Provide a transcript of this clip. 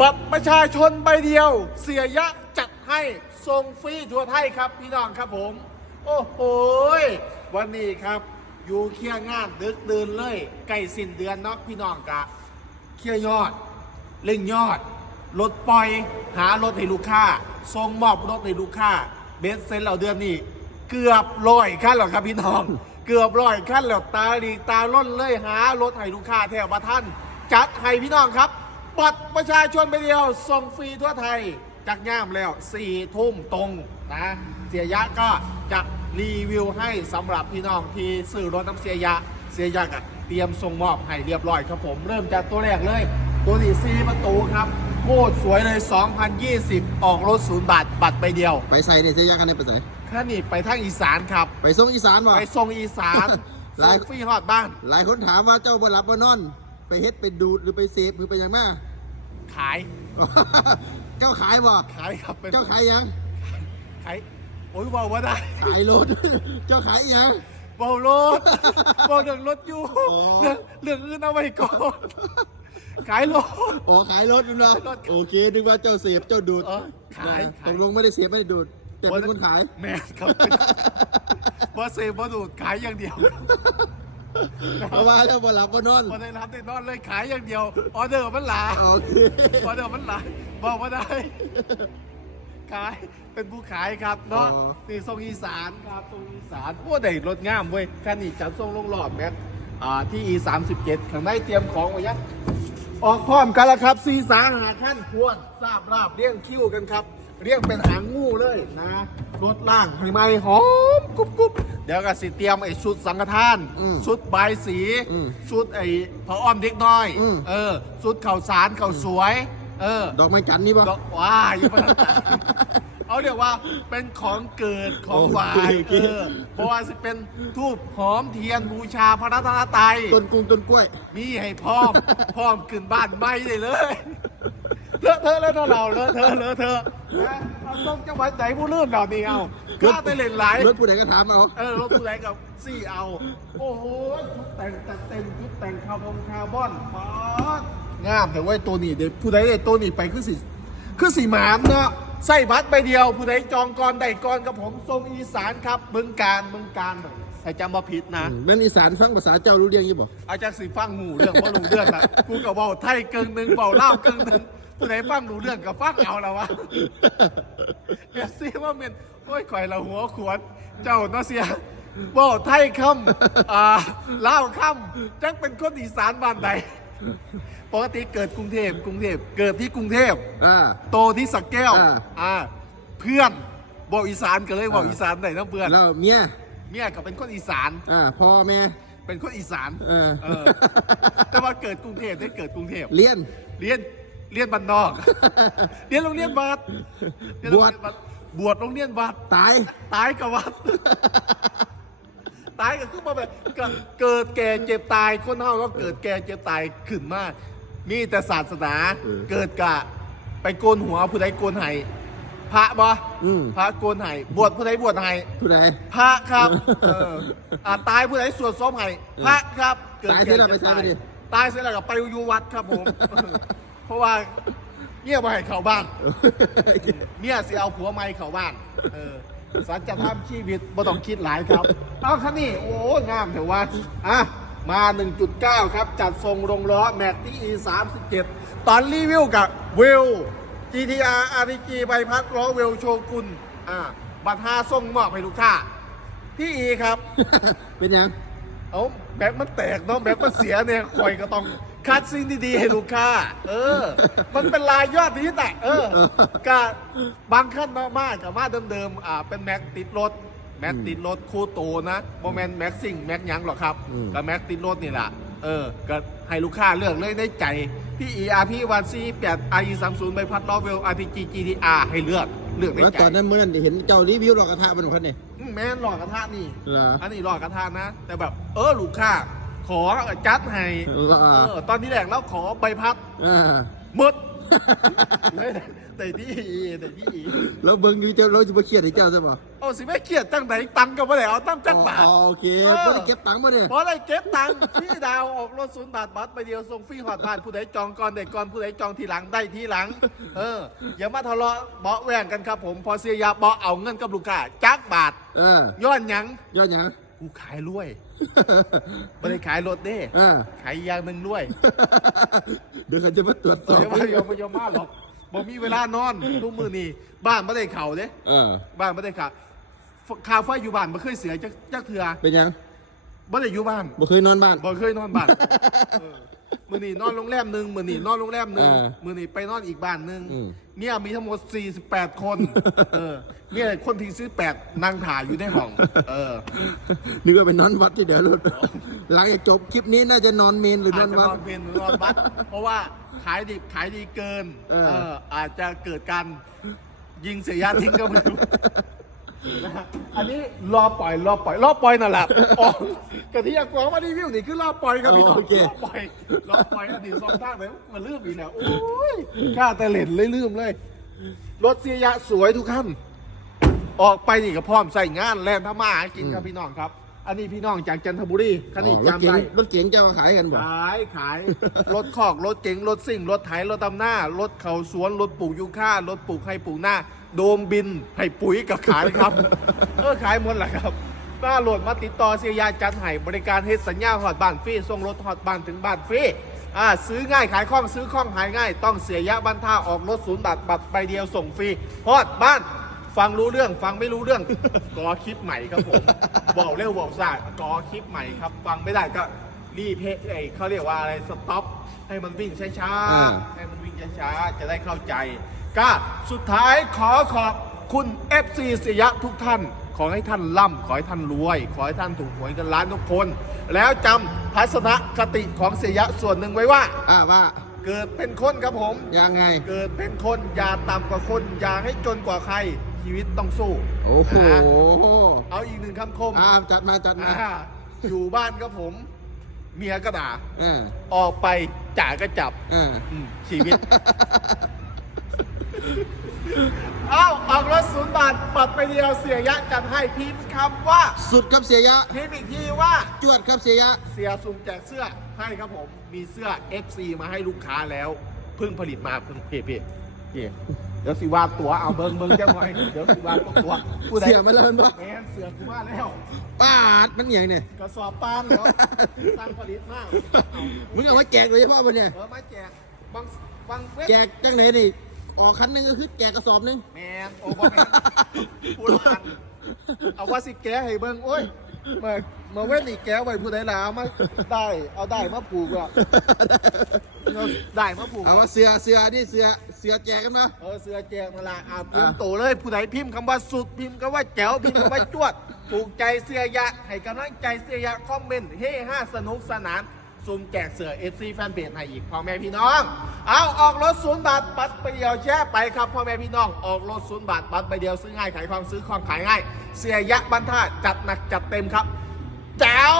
บัตรประชาชนใบเดียว เสียยะจัดให้ส่งฟรีทั่วไทยครับพี่น้องครับผม โอ้โหวันนี้ครับอยู่เคียงงานดึกดื่นเลยใกล้สิ้นเดือนเนาะพี่น้องกะเคลียร์ยอดเร่งยอดรถปล่อยหารถให้ลูกค้าส่งมอบรถให้ลูกค้าเบสเซ็นเราเดือนนี้ เกือบร้อยขั้นแล้วครับพี่น้อง เกือบร้อยขั้นแล้วตาดีตาล้นเลยหารถให้ลูกค้าแถวบ้านท่านจัดให้พี่น้องครับ บัตรประชาชนไปเดียว ส่งฟรีทั่วไทยจักย่ามแล้ว4ทุ่มตรงนะเสียยะก็จะรีวิวให้สำหรับพี่น้องที่ซื้อรถน้ำเสียยะเสียยะก็เตรียมส่งมอบให้เรียบร้อยครับผม เริ่มจากตัวแรกเลย ตัวนี้ซีประตูครับโคตรสวยเลย 2020 ออกรถศูนย์บาทบัตรไปเดียว ไปใส่เนี่ยจะยากกันได้ไปใส่ข้านี่ไปทางอีสานครับ ไปส่งอีสานวะไปทรงอีสานหลาส่ยงฟรีฮอดบ้าน หลายคนถามว่าเจ้าบ่หลับบ่นอน ไปเฮ็ดไปดูดหรือไปเสพหรือไปหยังมา ขาย เจ้าขายบ่ขายครับเป็นเจ้าขายหยัง ขายโอ้ยบอกว่าได้ขายรถ เจ้าขายหยังบอกรถบอกเรื่องรถอยู่อ๋อเรื่องเรื่องอื่นเอาไว้ก่อนขายรถอ๋อขายรถนะรถโอเคนึกว่าเจ้าเสพเจ้าดูดเออขายนะขายตกลงไม่ได้เสพไม่ได้ดูดแต่เป็นคนขายแม่นครับบอเซบอดูดขายอย่างเดียว เพราะว่าแล้วบ่หลับบ่นอนบอได้รับได้นอนเลยขายอย่างเดียว ออเดอร์มันหลายโอเคออเดอร์มันหลายบอกว่าได้ ขายเป็นผู้ขายครับเนาะอ๋อ นี่ทรงอีสานครับทรงอีสานโอ้ได้รถงามเว้ยคันนี้จัดทรงลงหลอดแม็กอ่าที่ E 3 7ข้างในเตรียมของไว้ยังออกพร้อมกันแล้วครับซีสามหาขั้นพวนทราบราบเรียงคิ้วกันครับ เรียงเป็นหางงูเลยนะรถล่างใหม่ๆหอมกรุบกรุบ เดี๋ยวก็สิเตรียมไอ้ชุดสังฆทาน อืมชุดใบายสี อืมชุดไอ้พระอ้อมเด็กน้อย อืม เออ ชุดข่าวสารข่าวสวย เออ ดอกไม้จันทร์นี่ป่ะดอกว้าอยู่ประทับใจเอาเดี๋ยวว่าเป็นของเกิดของหวานโอเคโอเค เออเพราะว่าสิเป็นทูบหอมเทียนบูชาพระรัตนตรัยต้นกุ้งต้นกล้วย มีให้พร้อม พร้อมขึ้นบ้านไม่ได้เลยเลอะเทอะแล้วถ้าเราเลอะเทอะเลอะเทอะนะเอาต้องจังหวัดไหนผู้ลื่นเรานี่เอา กล้าไปเล่นไหลายรถผู้ใดก็ถามเอาเออรถผู้ใดกับซี่เอา โอ้โหชุดแต่งจัดเต็มชุดแต่งคาร์บอนคาร์บอนป๊าดงามแต่ว่าตัวนี้เดี๋ยวผู้ใดได้ตัวนี้ไปคือสิคือสีหมามเนาะใส่บัตรใบเดียว ผู้ใดจองก่อนได้ก่อนกับผมทรงอีสานครับบึงการบึงการใส่จำบ่ผิดนะแม่นอีสานฟังภาษาเจ้ารู้เรื่องยี่บ่อาจารย์สีฟังหูเรื่องว่ารู้เรื่องนะกูกับเบาไทยเกิงหนึ่งเบาเล่าวเกิงหนึ่ง ผู้ใดฟังรู้เรื่องกับฟังเอาแล้ววะเดี๋ยวซีว่าเมนโอ้ยข่อยละหัวขวด เจ้าเนาะเสียเบาไทยคำอ่าเล่าวคำจังเป็นคนอีสานบ้านใดปกติเกิดกรุงเทพกรุงเทพเกิดที่กรุงเทพอ่า โตที่สักแก้วอ่า อ่าเพื่อนบอกอีสานกันเลยบอกอีสานไหนน้ำเพื่อนแล้วเมียเมียก็เป็นคนอีสานอ่าพ่อแม่ เป็นคนอีสานเออเออแต่ว่าเกิดกรุงเทพได้เกิดกรุงเทพเลี้ยนเรียน เรียนบ้านนอก เรียนโรงเรียนวัดเรียนโรงเรียนวัดบวชโรงเรียนวัด ตาย ตายกับวัด ตายก็คือมาแบบเกิดเกิดแก่เจ็บตายคนเฮาก็เกิดแก่เจ็บตายขึ้นมามีแต่ศาสนาเออเกิดกะ ไปโกนหัวผู้ใดโกนไห้พระบ่อืมพระโกนไห้บวชผู้ใดบวชไห้ผู้ใดพระครับเอออ่าตายผู้ใดสวดซ้อมให้พระครับตายเสร็จแล้วไปจ็บใส่ไปดิตายเสร็จแล้วก็ไปอยู่วัดครับผม เพราะว่าเมียมาให้เข้าบ้าน เมียสิเอาผัวไม่เข้าบ้าน เออสัจธรรมชีวิตบ่ต้องคิดหลายครับ เอาคันนี้ โอ้งามเถอะว่าอะมา 1.9 ครับ จัดทรงลงล้อ แม็กที่ E 37ตอนรีวิวกับเวล GTR RPG ใบพัดล้อเวลโชกุนอ่าบัตรห้าส่งมอบให้ลูกค้า พี่อีครับ เป็นยัง เอาแบกมันแตกเนาะแบกมันเสียเนี่ยคอยก็ต้อง คัดซีนดีๆให้ลูกค้า เออ มันเป็นลายยอดนี้แต่เออ ก็บางขั้นมากๆกับมาเดิมๆ อ่า เป็นแม็กติดรถ แม็กติดรถคู่โตนะโมเมนต์แม็กซิ่งแม็กยังหรอกครับ อืม ก็แม็กติดรถนี่แหละ เออ ก็ให้ลูกค้าเลือกเลยได้ใจ พี่อีอาร์พี่วันซีแปดอาร์สามศูนย์ใบพัดล้อเวลอาร์พีจีจีทีอาร์ให้เลือก เลือกได้แล้วใจตอนนั้นเมื่อนั้นเห็นเจ้ารีวิวหลอกกระทะมันของคันนี่อืมแม่นหลอกกระทะนี่ เหรออันนี้หลอกกระทะนะ แต่แบบ เออ ลูกค้า ขอจัดให้เหรอเออตอนที่แรกแล้วขอใบพัดอ่าหมดเลยแต่ที่อีแต่ที่อีเราเบิ่งอยู่เจ้าเราจะมาเครียดให้เจ้าใช่ปะโอ้สิไม่เครียดตั้งไหนตังค์ก็ไม่ได้เอาตั้งจักบาทอ๋อโอเคเออไม่ได้เก็บตังค์มาเนี่ยเพราะอะไรเก็บตังค์พี่ดาวออกรถศูนย์บาทบัตรไปเดียวส่งฟรีหอดบ้านผู้ใดจองก่อนได้ก่อนผู้ใดจองทีหลังได้ทีหลัง เอออย่ามาทะเลาะเบาะแวงกันครับผม พอเสียยาเบาะเอาเงินกับลูกค้าจักบาทเออย้อนหยังยอดหยัง กูขายรวยไม่ได้ขายรถเด้อ่าขายอยางหนึ่งรวยเดี๋ยวเขาจะมาตรวจสเดี๋อบยวมายอมมายอมมาหรอกบ่มีเวลานอนทุกมือนี่บ้านไม่ได้เข่าเด้เออบ้านไม่ได้เข่าคาไฟอยู่บ้านไม่เคยเสียจักจักเถื่อเป็นยังไม่ได้อยู่บ้านบ่เคยนอนบ้านบ่เคยนอนบ้านเออ มือนี่นอนโรงแรมหนึ่งมือนี่นอนโรงแรมหนึ่งเออมือนี่ไปนอนอีกบ้านหนึ่งอืม เนี่ยมีทั้งหมด 48 คนเออเนี่ยคนที่ซื้อแปดนั่งถ่ายอยู่ในห้อง เออ นึกว่าเป็นนอนวัดที่เดี๋ยวรถหลังจากจบคลิปนี้น่าจะนอนเมนหรือนอาอจนจะวันดอนเพลนหรือนอนบัสเพราะว่าขายดิบขายดีเกิน เออ เอออาจจะเกิดการยิงเสียยาทิ้งก็ไม่รู้ นะฮะอันนี้รอปล่อยรอปล่อยรอปล่อยนั่นแหละอ๋อกะที่อยากบอกว่ารีวิวนี่คือรอปล่อยครับพี่น้องโอเค รอปล่อยรอปล่อยอดีตสองทางเลยมันลืมอีกแล้วโอ้ยกล้าแต่เล่นเลยลืมเลย รถเสียยะสวยทุกขั้น ออกไปนี่ก็พร้อมใส่งานแล่นทำมาหากินครับพี่น้องครับ อันนี้พี่น้องจากจันทบุรีคันนี้อ๋อรถจำเก๋งได้ รถเก๋งเจ้าขายกันบ่ ขายขาย รถคอก รถเก๋งรถซิ่ง รถไถรถตำหน้า รถเขาสวน รถปลูกยูค่ารถปลูกให้ปลูกหน้า โดมบินให้ปุ๋ยกับขายครับ เออขายหมดแหละครับป้าโหลดมาติดต่อเสียยาจัดให้บริการเฮ็ดสัญญาหอดบ้านฟรีส่งรถหอดบ้านถึงบ้านฟรีอ่าซื้อง่ายขายคล่องซื้อคล่องขายง่าย ต้องเสียยะบันท่าออกรถศูนย์บาทบัตรใบเดียวส่งฟรีฮอดบ้าน ฟังรู้เรื่องฟังไม่รู้เรื่องกอคลิปใหม่ครับผมบอกเร็วบอกซ่ากอคลิปใหม่ครับ ฟังไม่ได้ก็รีเพย์ไอ้เขาเรียกว่าอะไรสต็อปให้มันวิ่งช้าอ่าๆให้มันวิ่งช้าๆจะได้เข้าใจ ก็สุดท้ายขอขอบคุณ FC เสียะทุกท่าน ขอให้ท่านร่ำขอให้ท่านรวย ขอให้ท่านถูกหวยกันล้านทุกคน แล้วจำทัศนคติของเสียะส่วนหนึ่งไว้ว่า อ่าว่าเกิดเป็นคนครับผม ยังไง เกิดเป็นคนอย่าต่ำกว่าคน อย่าให้จนกว่าใคร ชีวิตต้องสู้โอ้โหนะเอาอีกหนึ่งคำคมอ่าจัดมาจัดมาอ่าอยู่บ้านครับผม เมียก็ด่าอ่าออกไปจ่าก็จับอ่าอืมชีวิต เอาออกรถศูนย์บาทปัดไปเดียวเสียยะจัดให้พิมพ์คำว่าสุดครับเสียยะ พิมพ์อีกทีว่า จวดครับเสียยะ เสียสุ่มแจกเสื้อให้ครับผมมีเสื้อ FC มาให้ลูกค้าแล้วเพิ่งผลิตมาเพิ่งเพี่พี่พี่เดี๋ยวสิวาดตัวเอาเบิ้งเบิ้งจะหน่อยเดี๋ยวสิวาดตัวผู้ใดเสียมาแล้วปะแมนเสือกูมาแล้วปาดมันอย่างเนี่ยกระสอบปานเหรอสร้างผลิตมากมึงเอามาแจกเลยพ่อปะเนี่ยเออมาแจกบางบางเว็บแจกจังไหนดิ ออกคันหนึงก็คือแจกกระสอบหนึงแมนโอ้บอแมนผู้ละอันเอาว่าสิแกะให้เบิ้งโอ้ยมามาเว้นอีกแกะไว้ผู้ใดล่ะเอามาได้ เอาได้มาผูกอะเอาได้มาผูกเอาอะ ว่าเสือเสือนี่เสือเสือแจกกันปะเออเสือแจกมาละอ่าเตรียมโตวเลยผู้ใดพิมพ์คำว่าสุดพิมพ์คำว่าแจ๋วพิมพ์คำว่าจวดถูกใจเสือยะให้กำลังใจเสือยะคอมเมนต์เฮ้ห้าสนุกสนาน ซุ่มแจกเสือเอฟซีแฟนเพจให้อีกพ่อแม่พี่น้อง เอาออกรถศูนย์บาทบัตรไปเดียวแช่ไปครับพ่อแม่พี่น้องออกรถศูนย์บาทบัตรไปเดียวซื้อง่ายขายความซื้อความขายง่าย เสียยักษ์บรรท่าจัดหนักจัดเต็มครับแจ๋ว